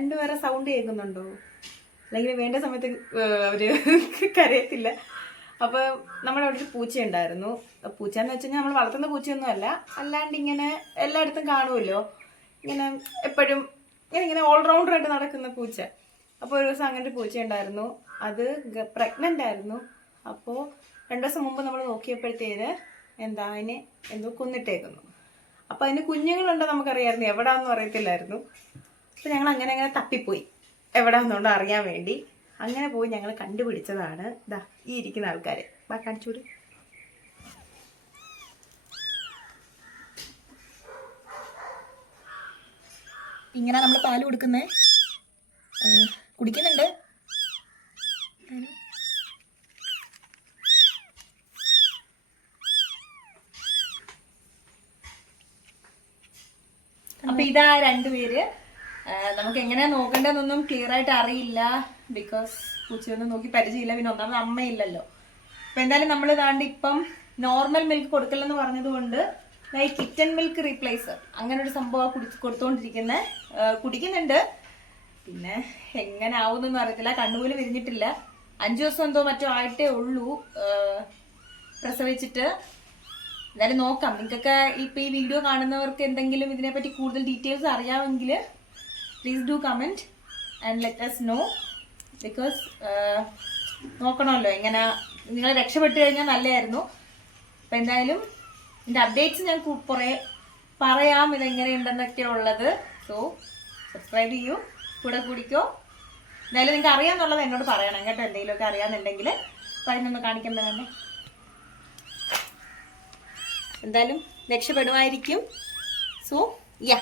രണ്ടുപേരെ സൗണ്ട് കേൾക്കുന്നുണ്ടോ? അല്ലെങ്കിൽ വേണ്ട സമയത്ത് അവര് കരയത്തില്ല. അപ്പോൾ നമ്മുടെ അവിടെ ഒരു പൂച്ച ഉണ്ടായിരുന്നു. പൂച്ച എന്ന് വെച്ച് കഴിഞ്ഞാൽ നമ്മൾ വളർത്തുന്ന പൂച്ചയൊന്നും അല്ല, അല്ലാണ്ട് ഇങ്ങനെ എല്ലായിടത്തും കാണുമല്ലോ, ഇങ്ങനെ എപ്പോഴും ഇങ്ങനെ ഓൾറൗണ്ടറായിട്ട് നടക്കുന്ന പൂച്ച. അപ്പോൾ ഒരു ദിവസം അങ്ങനെ ഒരു പൂച്ച ഉണ്ടായിരുന്നു. അത് പ്രഗ്നൻ്റ് ആയിരുന്നു. അപ്പോൾ 2 ദിവസം മുമ്പ് നമ്മൾ നോക്കിയപ്പോഴത്തേന് അതിനെ എന്തോ കൊന്നിട്ടേക്കുന്നു. അപ്പോൾ അതിന് കുഞ്ഞുങ്ങളുണ്ടോ നമുക്കറിയാമായിരുന്നു, എവിടാന്നും അറിയത്തില്ലായിരുന്നു. അപ്പോൾ ഞങ്ങൾ അങ്ങനെ തപ്പിപ്പോയി എവിടാന്നുണ്ടോ അറിയാൻ വേണ്ടി. അങ്ങനെ പോയി ഞങ്ങൾ കണ്ടുപിടിച്ചതാണ് ഈ ഇരിക്കുന്ന ആൾക്കാരെ. കാണിച്ചൂടി. ഇങ്ങനെ നമ്മൾ പാല് കൊടുക്കുന്നേ, കുടിക്കുന്നുണ്ട്. അപ്പൊ ഇതാ 2 പേര്. നമുക്ക് എങ്ങനെയാ നോക്കേണ്ടതെന്നൊന്നും ക്ലിയർ ആയിട്ട് അറിയില്ല, ബിക്കോസ് പൂച്ചയൊന്നും നോക്കി പരിചയമില്ല. പിന്നെ ഒന്നാമത് അമ്മയില്ലല്ലോ. അപ്പൊ എന്തായാലും നമ്മൾ ഇപ്പം നോർമൽ മിൽക്ക് കൊടുക്കലെന്ന് പറഞ്ഞത് കൊണ്ട് ഈ കിറ്റൻ മിൽക്ക് റീപ്ലേസർ അങ്ങനെ ഒരു സംഭവം കൊടുത്തോണ്ടിരിക്കുന്നത്. കുടിക്കുന്നുണ്ട്. പിന്നെ എങ്ങനെ ആവുന്നൊന്നും അറിയത്തില്ല. കണ്ണുപോലും വിരിഞ്ഞിട്ടില്ല. 5 ദിവസം എന്തോ മറ്റോ ആയിട്ടേ ഉള്ളൂ പ്രസവിച്ചിട്ട്. എന്തായാലും നോക്കാം. നിങ്ങൾക്കൊക്കെ ഇപ്പൊ ഈ വീഡിയോ കാണുന്നവർക്ക് എന്തെങ്കിലും ഇതിനെപ്പറ്റി കൂടുതൽ ഡീറ്റെയിൽസ് അറിയാമെങ്കിൽ please do comment and let us know. Because നോക്കണമല്ലോ, എങ്ങനെ നിങ്ങൾ രക്ഷപ്പെട്ടു കഴിഞ്ഞാൽ നല്ലതായിരുന്നു. അപ്പം എന്തായാലും ഇതിൻ്റെ അപ്ഡേറ്റ്സ് ഞാൻ കുറേ പറയാം, ഇതെങ്ങനെയുണ്ടെന്നൊക്കെ ഉള്ളത്. സോ സബ്സ്ക്രൈബ് ചെയ്യൂ, കൂടെ കുടിക്കോ. എന്തായാലും നിങ്ങൾക്ക് അറിയാമെന്നുള്ളത് എന്നോട് പറയണം കേട്ടോ. എന്തെങ്കിലുമൊക്കെ അറിയാമെന്നുണ്ടെങ്കിൽ പറയുന്നൊന്ന് കാണിക്കേണ്ട തന്നെ. എന്തായാലും രക്ഷപ്പെടുമായിരിക്കും. So yeah.